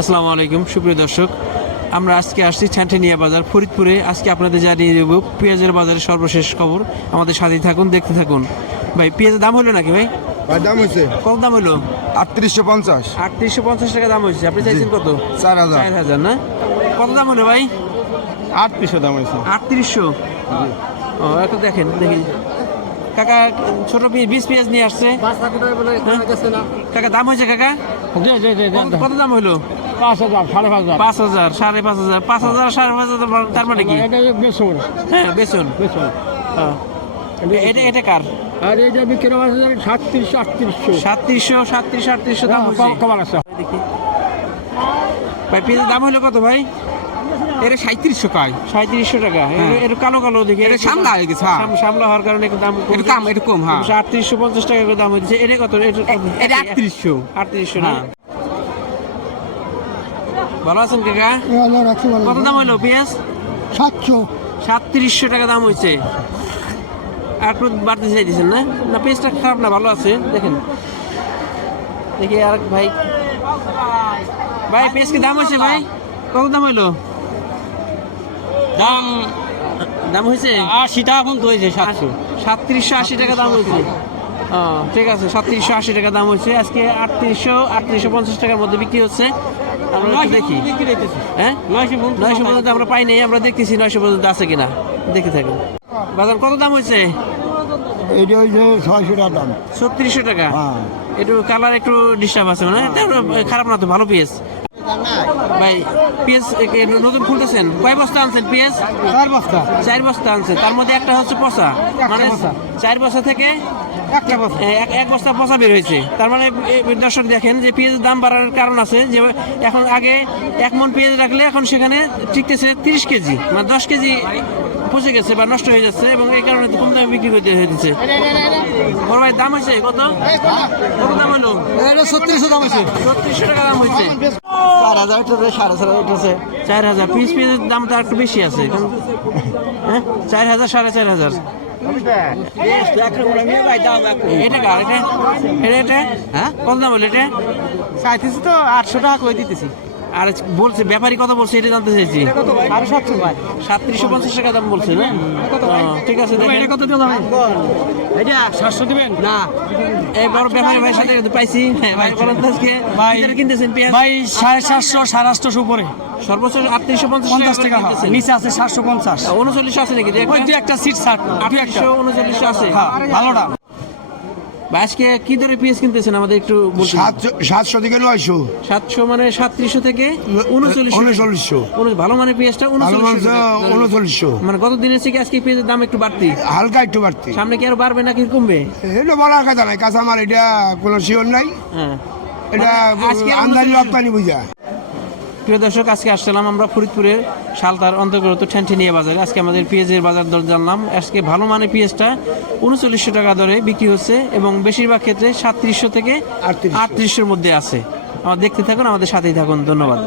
আসসালামু আলাইকুম সুপ্রিয় দর্শক। আমরা আজকে আসছি ছানটেনিয়া বাজার ফরিদপুরে। আজকে আপনাদের জানিয়ে দেবো পেঁয়াজের বাজারের সর্বশেষ খবর। আমাদের সাথে থাকুন দেখতে থাকুন। ভাই পেঁয়াজের দাম হলো নাকি ভাই? ভাই দাম হয়েছে কত দাম হলো? আটত্রিশশো পঞ্চাশ। আটত্রিশশো পঞ্চাশ টাকা দাম হয়েছে আপনি চাইছেন কত? চার হাজার। চার হাজার না? কত দাম হলো ভাই? আটত্রিশশো দাম হয়েছে আটত্রিশশো? ও একটু দেখেন দেখি। কাকা ছোট পেঁয়াজ বিশ পেঁয়াজ নিয়ে আসছে। হ্যাঁ? কাকা দাম হয়েছে কাকা? কত দাম হলো পাঁচ হাজার সাড়ে পাঁচ হাজার। পাঁচ হাজার সাড়ে পাঁচ হাজার। তার মানে কি? এটা বেসন। হ্যাঁ বেসন। বেসন। হ্যাঁ। এটা এটা কার? আর এইটা বিক্রি হচ্ছে সাতত্রিশশো আটত্রিশশো। সাতত্রিশশো সাতত্রিশ আটত্রিশশো দাম হয়েছে কমান আছে। দেখি। ভাই পেঁয়াজের দাম হলো কত ভাই? এটা সাঁত্রিশশো কায়? সাঁত্রিশশো টাকা। এটা- এটা কালো কালো দেখি। এটা সামলা হয়ে গেছে, হ্যাঁ। সামলা হওয়ার কারণে একটু দাম এটা কম এটা কম হ্যাঁ। আটত্রিশশো পঞ্চাশ টাকা করে দাম হচ্ছে। এটা কত? এটা আটত্রিশশো। আটত্রিশশো না? হ্যাঁ। ভালো আছেন কাকা? কত দাম হলো পেঁয়াজ? সাতশো। সাতত্রিশশো টাকা দাম হয়েছে আর একটু বাড়তে চাইতেছেন না? না পেঁয়াজটা খারাপ না ভালো আছে দেখেন। দেখি আর ভাই। ভাই পেঁয়াজ কি দাম হয়েছে ভাই? কত দাম হইল? দাম দাম হয়েছে আশি টাকা পর্যন্ত হয়েছে সাতশো। সাতত্রিশশো আশি টাকা দাম হয়েছে ও ঠিক আছে সাতত্রিশশো আশি টাকা দাম হয়েছে আজকে আটত্রিশশো আটত্রিশশো পঞ্চাশ টাকার মধ্যে বিক্রি হচ্ছে। আমরা দেখি। হ্যাঁ? নয়শো পর্যন্ত আমরা পাই নাই আমরা দেখতেছি নয়শো পর্যন্ত আছে কিনা। দেখে থাকুন। বাজার কত দাম হয়েছে? এটা হয়েছে ছয়শো টাকা দাম। ছত্রিশশো টাকা। হ্যাঁ। একটু কালার একটু ডিস্টার্ব আছে মানে খারাপ না তো ভালো পিএস ভাই পিএস নতুন খুলতেছেন। কয় বস্তা আনছেন চার বস্তা। চার বস্তা আনছে তার মধ্যে একটা হচ্ছে পচা। মানে। চার বস্তা থেকে একটা বস্তা এক এক বস্তা পচা বের হয়েছে। তার মানে দর্শক দেখেন যে পেঁয়াজের দাম বাড়ার কারণ আছে যে এখন আগে এক মন পেঁয়াজ রাখলে এখন সেখানে টিকতেছে তিরিশ কেজি। মানে দশ কেজি পচে গেছে বা নষ্ট হয়ে যাচ্ছে এবং এই কারণে কম দামে বিক্রি করতে হয়েছে বড় ভাই দাম হয়েছে কত? কত দাম হলো? এটা ছত্রিশশো দাম আছে ছত্রিশশো টাকা দাম হয়েছে। চার হাজার উঠেছে সাড়ে চার উঠেছে। চার হাজার পিস পিসের দাম তো একটু বেশি আছে হ্যাঁ চার হাজার সাড়ে চার হাজার। এটা এটা? হ্যাঁ কত দাম বলে এটা? চাইতেছি তো আটশো টাকা করে দিতেছি। আর বলছে ব্যাপারী কত বলছে এটা জানতে চাইছি। আরও সাতশো ভাই। সাতত্রিশশো পঞ্চাশ টাকা দাম বলছে না? ঠিক আছে এটা কত দিয়ে যাবেন এটা সাতশো দিবেন? না। এই বড় ব্যাপারী সাথে পাইছি। হ্যাঁ, ভাই বলেন আজকে। ভাই- কিনতেছেন পেঁয়াজ? ভাই সাড়ে সাতশো সাড়ে আটশোশো উপরে। সর্বোচ্চ আটত্রিশশো পঞ্চাশ টাকা। নিচে আছে সাতশো পঞ্চাশ। উনচল্লিশশো আছে নাকি? ওই দু একটা সিট উনচল্লিশশো আছে। হ্যাঁ ভালোটা। ভাই, আজকে কি দরে পেঁয়াজ কিনতেছেন? আমাদের একটু সাতশো থেকে নয়শো। সাতশো মানে সাতত্রিশশো থেকে উনচল্লিশ উনচল্লিশশো। ভালো মানে পেঁয়াজটা উনচল্লিশশো মানে গত দিনের থেকে আজকে পেঁয়াজের দাম একটু বাড়তি? হালকা একটু বাড়তি। সামনে কি আর বাড়বে নাকি কমবে? এটা বলার কথা নাই কাঁচামাল এটা কোনো শিওর নাই। হ্যাঁ। এটা আজকে আমদানি রপ্তানি বুঝা। প্রিয় দর্শক আজকে আসছিলাম আমরা ফরিদপুরের সালতার অন্তর্গত ঠ্যানঠেনিয়া বাজারে। আজকে আমাদের পেঁয়াজের বাজার দর জানলাম। আজকে ভালো মানের পেঁয়াজটা উনচল্লিশশো টাকা দরে বিক্রি হচ্ছে এবং বেশিরভাগ ক্ষেত্রে সাতত্রিশশো থেকে আটত্রিশশোর মধ্যে আছে। আমার দেখতে থাকুন আমাদের সাথেই থাকুন। ধন্যবাদ।